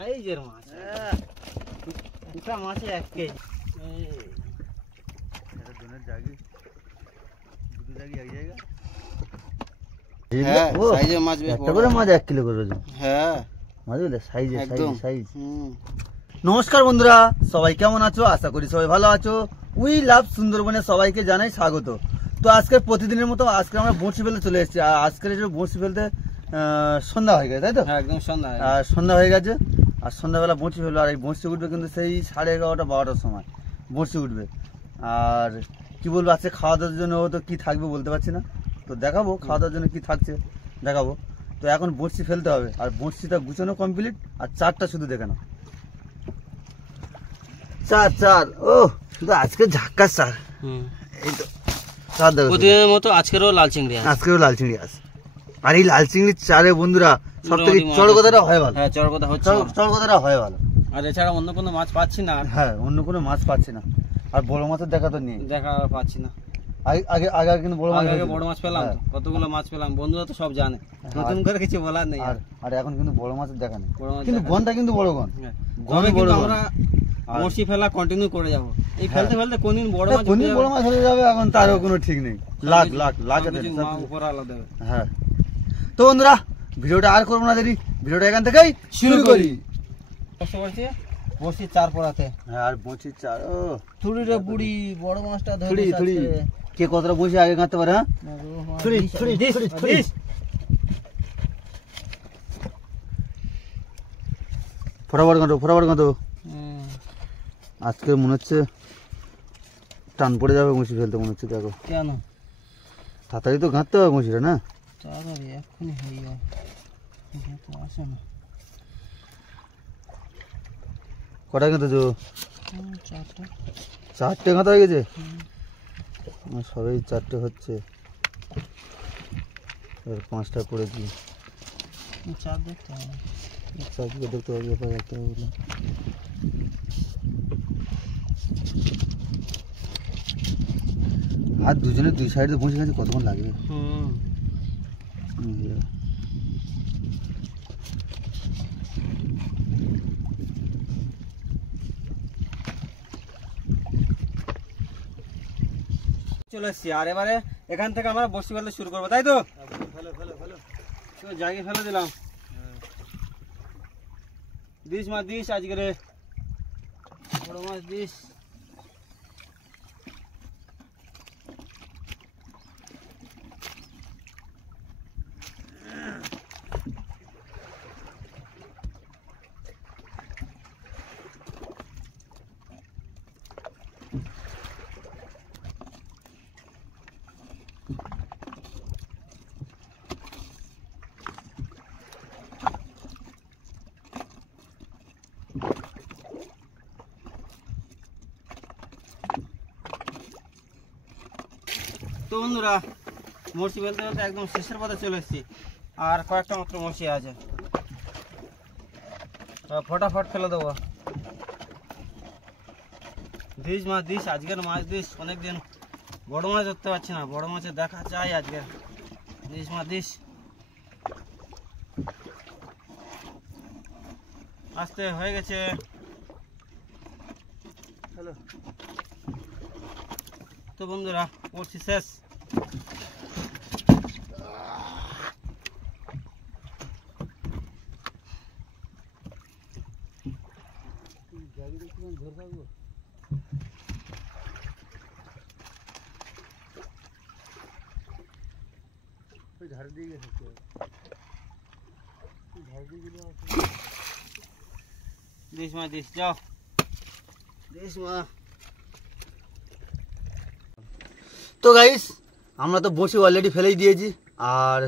সাইজের মাছ, পুরা মাছে 1 কেজি। এটা দোনের জায়গা দুটো জায়গা এক জায়গা। হ্যাঁ সাইজের মাছ, বেশ বড় করে মাছ 1 কিলো করে ওজন। হ্যাঁ মাছগুলো সাইজে একদম সাইজ। নমস্কার বন্ধুরা, সবাই কেমন আছো? আশা করি সবাই ভালো আছো। উই লাভ সুন্দরবনে সবাইকে জানাই স্বাগত। তো আজকে প্রতিদিনের মতো আজকে আমরা বড়শি ফেলতে চলে এসেছি। আর আজকের যে বড়শি ফেলতে সন্ধ্যা হয়ে গেছে, তাই তো? একদম সন্ধ্যা। আর সন্ধ্যা হয়ে গেছে, আর সন্ধ্যাবেলা বড়শি ফেলবো। আর এই বড়শি উঠবে কিন্তু সেই 11:30 12টার সময় বড়শি উঠবে। আর কি বলবো, আজকে খাওয়া দাওয়ার জন্য তো কি থাকবে বলতে পারছি না, তো দেখাবো খাওয়া দাওয়ার জন্য কি থাকছে দেখাবো। তো এখন বড়শি ফেলতে হবে, আর বড়শিটা গুছানো কমপ্লিট, আর চারটা শুধু দেখে নাও। চার ও শুধু আজকে ঝাক্কাস চার। এই তো চার দেখো, প্রতিদিনের মতো আজকেরও লাল চিংড়ি আছে। আর এই লাল চিংড়ির চারে বন্ধুরা সব থেকে চড়কদাটা হয় ভালো। হ্যাঁ চড়কদা হচ্ছে, চড়কদাটা হয় ভালো। আর এছাড়া অন্য কোনো মাছ পাচ্ছি না। হ্যাঁ অন্য কোনো মাছ পাচ্ছি না, আর বড় মাছের দেখা তো নেই, দেখা পাচ্ছি না। আগে কিন্তু বড় মাছ পেলাম, কতগুলো মাছ পেলাম, বন্ধুরা তো সব জানে, নতুন করে কিছু বলার নেই। আর এখন কিন্তু বড় মাছের দেখা নেই, কিন্তু গনটা কিন্তু বড় গন। আমরা বড়শি ফেলা কন্টিনিউ করে যাব। এই ফেলতে ফেলতে কোনদিন বড় মাছ হয়ে যাবে এখন তারও কোনো ঠিক নেই। লাখ উপর আলাদা। হ্যাঁ তো বন্ধুরা, ভিডিওটা আর করবো না দেরি, ভিডিওটা এখান থেকেই শুরু করি। বড়শি চার পড়াতে। হ্যাঁ আর বড়শির চার, ও থুড়ি রে বুড়ি, বড় মাছটা ধরে থুড়ি কে কতটা বসে আগে কাটতে পারে। হ্যাঁ ফটাফট কাঁটো। আজকে মনে হচ্ছে টান পড়ে যাবে বড়শি ফেলতে, মনে হচ্ছে। দেখো কেন তাড়াতাড়ি তো গাঁথতে হবে বড়শিটা, না? তাড়াতাড়ি এক্ষুনি হয়ে যাবে, আসে না। কটা গাঁথেছো? চারটে গাঁথা হয়ে গেছে। সবাই চারটে হচ্ছে, এবার 5টা করেছি। চার দেখতে হবে, চারদিকে দেখতে হবে, ব্যা協দেখতে হবে। আর দুজনে দুই সাইডে বসে গেছে, কতক্ষণ লাগবে? চলে এসছি। আর এবারে এখান থেকে আমরা বড়শি ফেলতে শুরু করবো, তাই তো? জায়গায় ফেলে দিলাম। দিস মাছ দিস, আজকে বড় মাছ দিস। তো বন্ধুরা, বড়শি ফেলতে ফেলতে একদম শেষের পথে চলে এসেছি, আর কয়েকটা মাত্র বড়শি আছে, ফটাফট ফেলে দেবো। দিস মাছ দিস, আজকের মাছ দিস। অনেকদিন বড় মাছ ধরতে পারছি না, বড় মাছের দেখা চাই আজকের। দিস মাছ দিস, আসতে হয়ে গেছে। হ্যালো তো বন্ধুরা, বড়শি শেষ। দিস মা দিস, যাও দিস মা। তো গাইস, আমরা তো বড়শি অলরেডি ফেলেই দিয়েছি। আর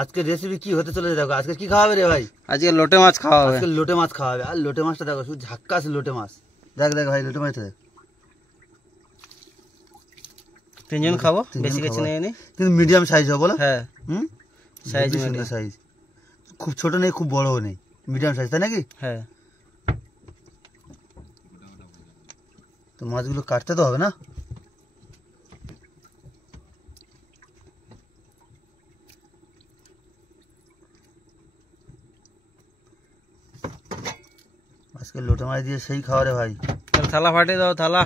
আজকে রেসিপি কি হতে চলেছে দেখো। আজকে কি খাওয়াবে রে ভাই? আজকে লোটে মাছ খাওয়া হবে। আজকে লোটে মাছ খাওয়াবে। আর লোটে মাছটা দেখো, শুধু ঝাক্কাস লোটে মাছ। দেখ ভাই, লোটে মাছটা দেখ। তিনজন খাবো, বেশি কিছু নেই, কিন্তু মিডিয়াম সাইজ হবে, বলো? হ্যাঁ সাইজ, সাইজ খুব ছোট নেই, খুব বড়ও নেই, মিডিয়াম সাইজ, তাই নাকি? হ্যাঁ। তো মাছগুলো কাটতে তো হবে না? আজকে লোটে মাছ দিয়ে সেই খাওয়ারে ভাই। থালা ফাটিয়ে দাও থালা।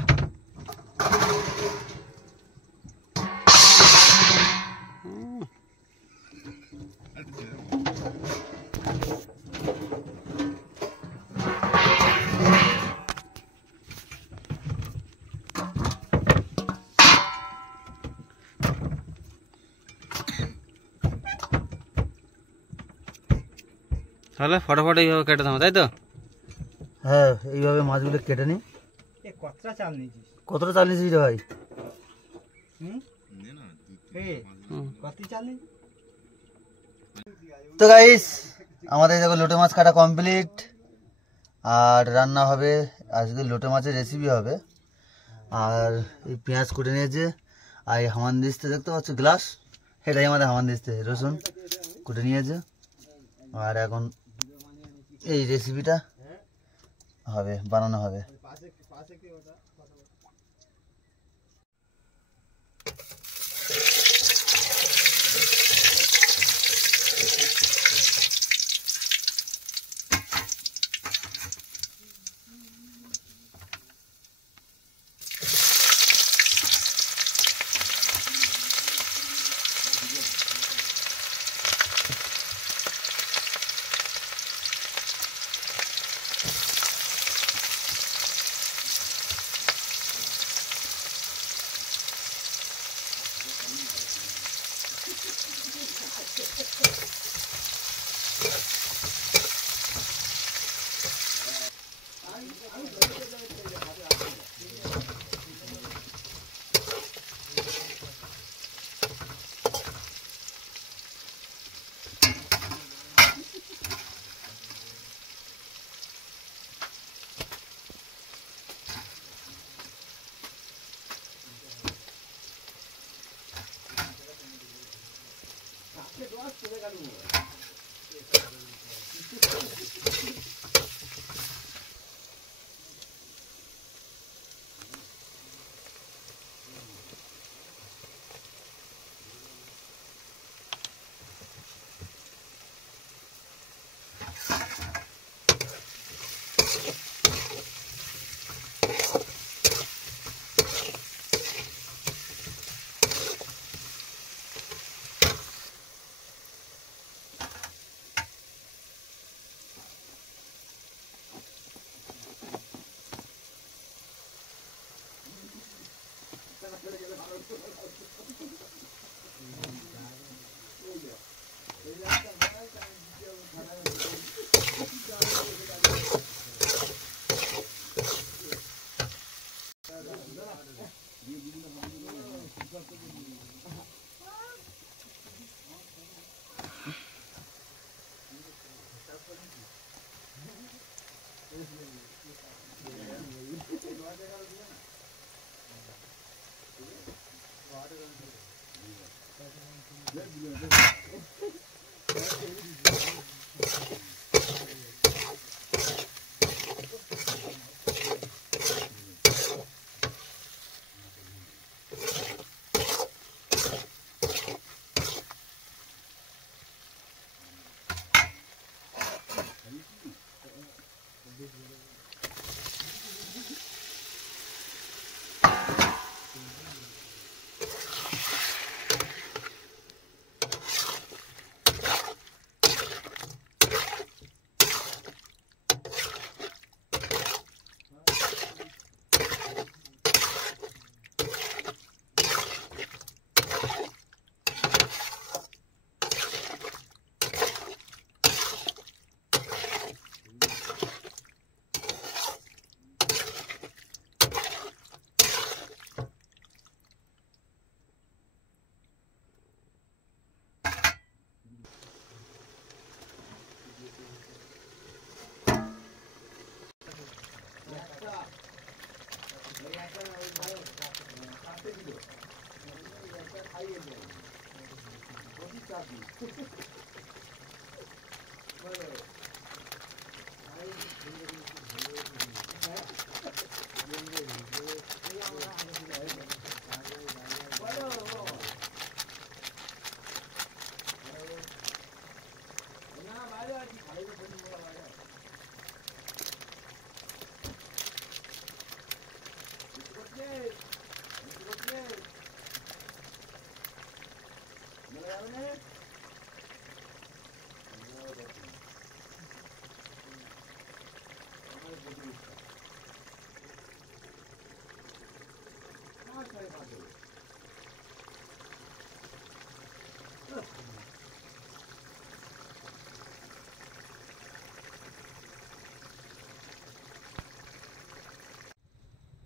তাহলে ফটাফট এইভাবে কেটে দাও, তাই তো? হ্যাঁ, এইভাবে মাছগুলো কেটে নিই। কতটা চাল নিয়েছিস? কতটা চাল নিয়েছিস রে ভাই? তো গাইস, আমাদের দেখো লোটে মাছ কাটা কমপ্লিট। আর রান্না হবে আজকে, লোটে মাছের রেসিপি হবে। আর এই পেঁয়াজ কুটে নিয়েছে, আর এই হামানদিস্তে দেখতে পাচ্ছ গ্লাস, এটাই আমাদের হামানদিস্তে। রসুন কুটে নিয়েছে, আর এখন এই রেসিপিটা হবে, বানানো হবে।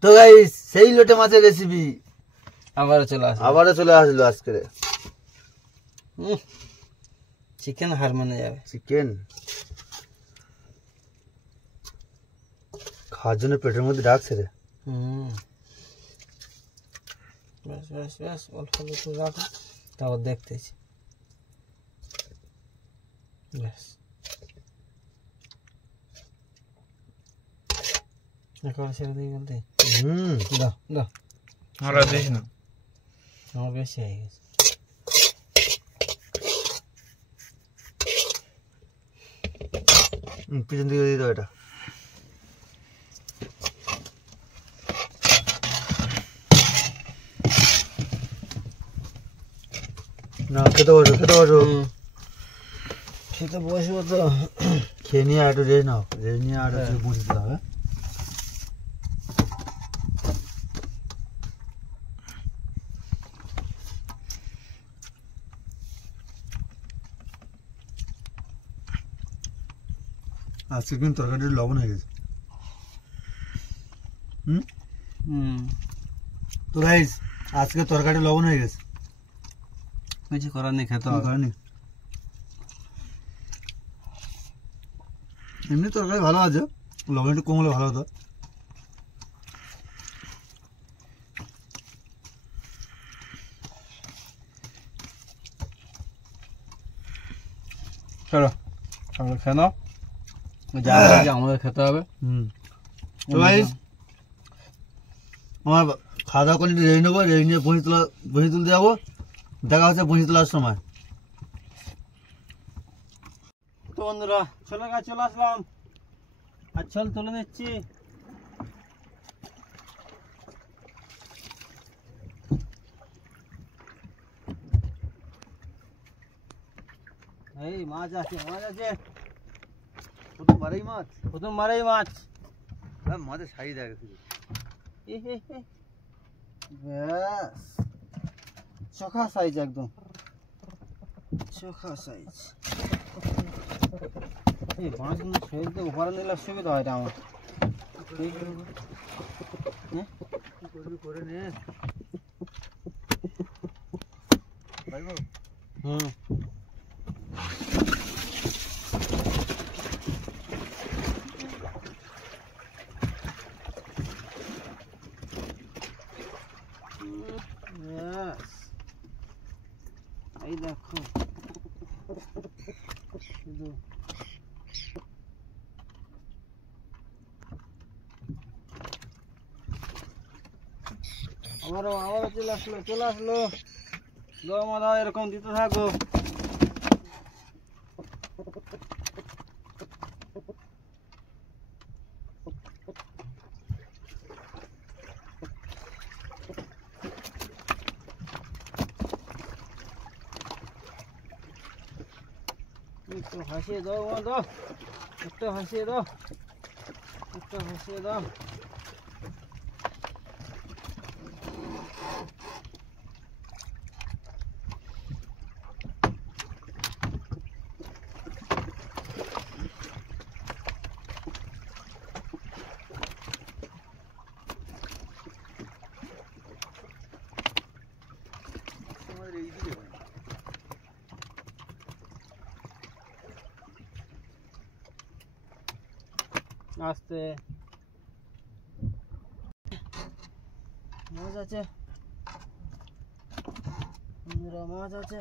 তো গাইস সেই লোটে মাছের রেসিপি আবারও চলে আসবে। আবারও চলে আসলো আজকে। চিকেন হার মানে যাবে। চিকেন খাওয়ার জন্য পেটের মধ্যে ডাকছে রে। ব্যাস ব্যাস ব্যাস, অল্প একটু রাখো, তারপর দেখতেছি। ব্যাস একবার ছেড়ে দিই বলতে। দাও দাও, আর দিস না, আমার বেশি হয়ে গেছে। পিছন দিকে দিয়ে দাও এটা। না খেতে বসো, খেতে বসো। খেতে বসবো তো, খেয়ে নিয়ে একটু রেস্ট নাও, রেস্ট নিয়ে আর একটু বসে দিতে হবে। আজকে কিন্তু তরকারির লবণ হয়ে গেছে। তো গাইস আজকে তরকারি লবণ হয়ে গেছে, কিছু করার নেই, খেতে হবে। করেনি। এমনি তরকারি ভালো আছে, লবণ একটু কম হলে ভালো হতো। চলো আমরা খেয়ে নাও, যা আমাদের খেতে হবে। তো গাইস আমার খাওয়া দাওয়া করে রেডি নেবো, রেডি নিয়ে বসি তুলতে যাবো। দেখা হচ্ছে বসি তোলার সময়। তো বন্ধুরা চলে আসলাম, আর চল তুলে নিচ্ছি। এই মাছ আছে, মাছ আছে, প্রথমবারেই মাছ, প্রথমবারেই মাছ। মাছের সাইজ দেখে শুধু ব্যাস চোখা সাইজ, একদম চোখা সাইজ। এই মাছগুলো শরীরতে উপরে নিলে সুবিধা হয় আমার। করে নে। হুম এই দেখো শুধু আবারও চলে আসলো। দমা দাও, এরকম দিতে থাকো। একটু হাসিয়ে দাও, একটু হাসিয়ে দাও, একটু হাসিয়ে দাও। আস্তে, মাছ আছে, মাছ আছে,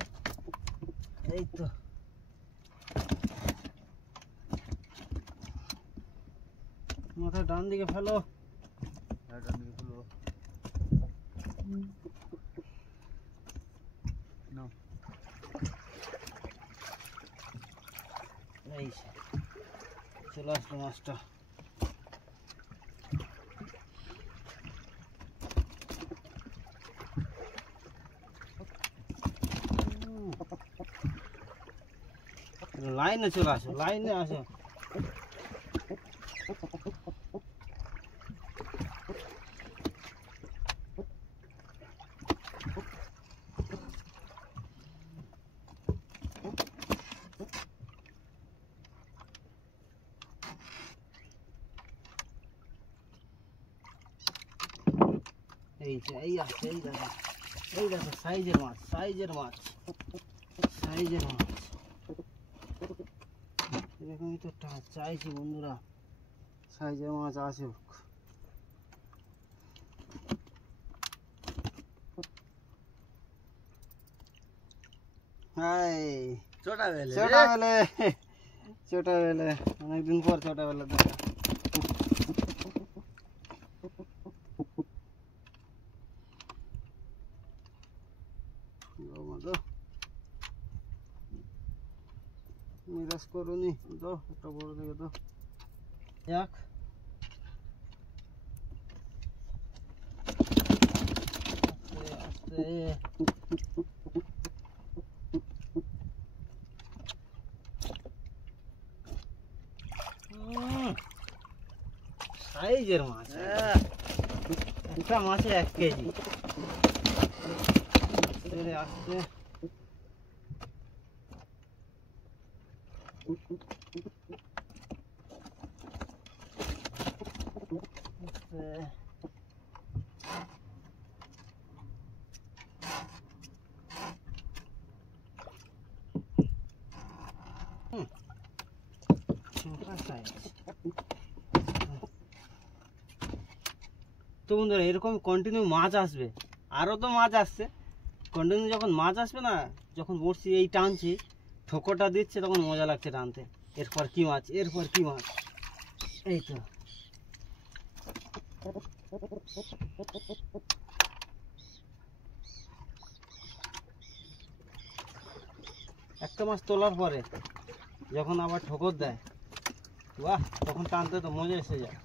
এই তো। মাথা ডান দিকে ফেলো, এই চলে আসলো মাছটা। লাইনে চলে আসো, লাইনে আসো। পেয়েছে। এই আছে, এই দেখো, এই দেখো সাইজের মাছ, সাইজের মাছ, সাইজের মাছ। এরকমই তো চাইছি বন্ধুরা, সাইজের মাছ আছে। হাই ছোটবেলা ছোটবেলে, ছোটবেলে, অনেকদিন পর ছোটবেলা দেখা। নিরাশ করুনি, দাও একটা বড় থেকে দাও। যাক, আস্তে সাইজের মাছ, একটা মাছে 1 কেজি। আস্তে আস্তে তো বন্ধুরা, এরকম কন্টিনিউ মাছ আসবে, আরও তো মাছ আসছে। কন্টিনিউ যখন মাছ আসবে না, যখন বড়শি এই টানছি, ঠোকরটা দিচ্ছে, তখন মজা লাগছে টানতে। এরপর কি মাছ, এরপর কি মাছ, এই তো। একটা মাছ তোলার পরে যখন আবার ঠোকর দেয়, বাহ, তখন টানতে তো মজা এসে যায়।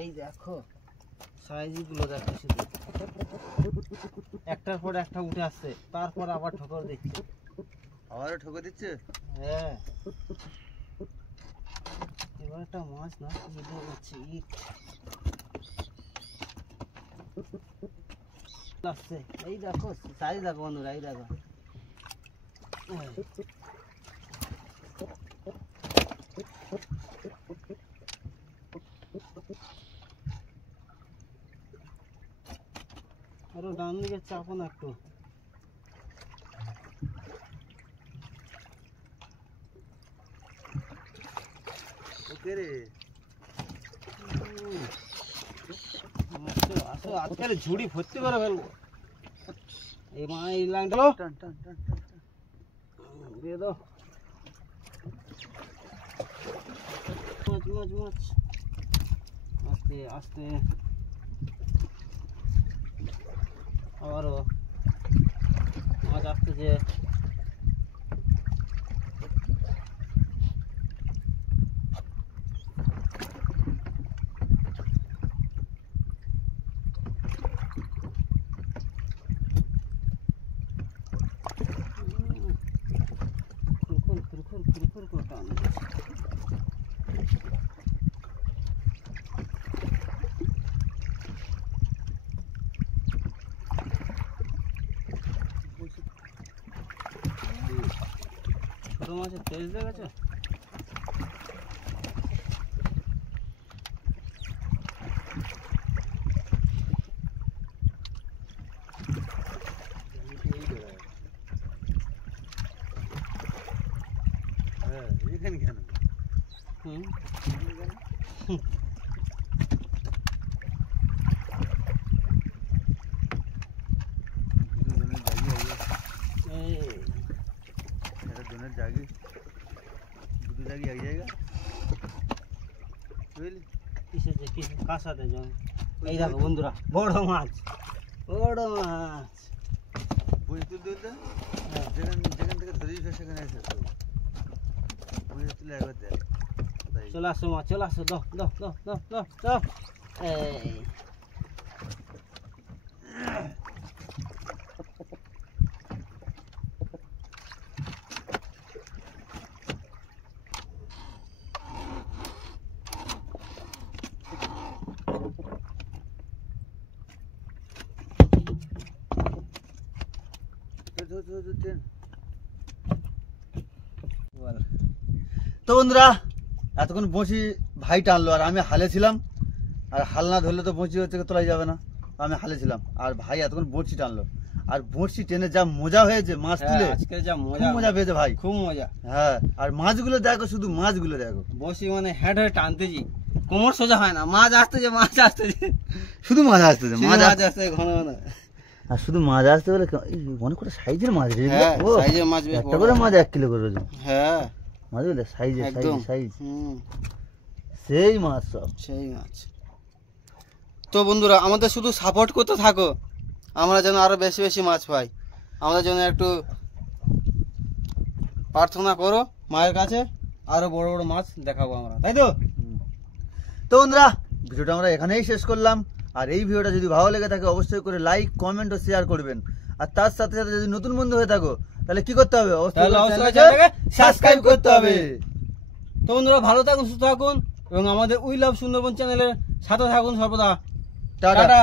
এই দেখো সাইজগুলো দেখো, শুধু একটার পর একটা উঠে আসছে, তারপর আবার ঠোকর দিচ্ছে। আবারও ঠকে দিচ্ছে। হ্যাঁ, এবার একটা মাছ না ইট হচ্ছে, ইট আসছে। এই দেখো সাইজ দেখো বন্ধুরা, এই দেখো। আরো ডান দিকে চাপো না একটু। ওকে রে, আসো, আজকাল ঝুড়ি ভর্তি করে ফেলবো। এই মা, এই লাইনটা টান টান টান টান টান। দিয়ে দাও। মাছ মাছ মাছ, আস্তে আস্তে। আবারও মাছ আসতেছে। খুরখুর করে টান দিচ্ছে। ছোট মাছের তেজ দেখেছো? হ্যাঁ, এখানে কেন? হুম, दोनों जागी দুটো জায়গায় এক জায়গা বুঝলি? কিসে কার সাথে জন? এই দেখো বন্ধুরা, বড় মাছ, বড় মাছ। বই তুলতে তুলতে যেখান যেখান থেকে ধরেছিস সেখানে এসে বই তুলে একবার দেখ। চলে আসো মাছ, চলে আসো, দাও দাও দাও দাও দাও দাও। এই তো বন্ধুরা এতক্ষণ বঁশি ভাই টানলো আর আমি হালে ছিলাম, আর হাল না ধরলে তো বঁশি হচ্ছে তোলাই যাবে না, আমি হালে ছিলাম আর ভাই এতক্ষণ বঁশি টানলো, আর বঁশি টেনে যা মজা হয়েছে মাছ তুলে, আজকে যা খুব মজা মজা পেয়েছে ভাই। খুব মজা। হ্যাঁ আর মাছগুলো দেখো, শুধু মাছগুলো দেখো, বসি মানে হেড হয়ে টানতেছি, কোমর সোজা হয় না, মাছ আসতেছে মাছ আসতেছে, শুধু মাছ আসতেছে, মাছ আসতেছে ঘন ঘন। আর শুধু মাছ আসতে বলে অনেক কটা সাইজের মাছ রে, হ্যাঁ সাইজের মাছ বেশ একটা বড়। করে মাছ 1 কিলো করে ওজন, হ্যাঁ মাছগুলো সাইজে সাইজ একদম সাইজ, হুম সেই মাছ সব। সেই মাছ। তো বন্ধুরা আমাদের শুধু সাপোর্ট করতে থাকো, আমরা যেন আরো বেশি বেশি মাছ পাই, আমাদের জন্য একটু প্রার্থনা করো মায়ের কাছে, আরো বড় বড় মাছ দেখাবো আমরা, তাই তো? তো বন্ধুরা ভিডিওটা আমরা এখানেই শেষ করলাম, আর এই ভিডিওটা যদি ভালো লেগে থাকে অবশ্যই করে লাইক কমেন্ট ও শেয়ার করবেন, আর তার সাথে সাথে যদি নতুন বন্ধু হয়ে থাকো তাহলে কি করতে হবে, তাহলে অবশ্যই চ্যানেলটাকে চ্যানেলটাকে সাবস্ক্রাইব করতে হবে। তো বন্ধুরা ভালো থাকুন, সুস্থ থাকুন এবং আমাদের উই লাভ সুন্দরবন চ্যানেলের সাথে থাকুন সর্বদা। টাটা। টাটা।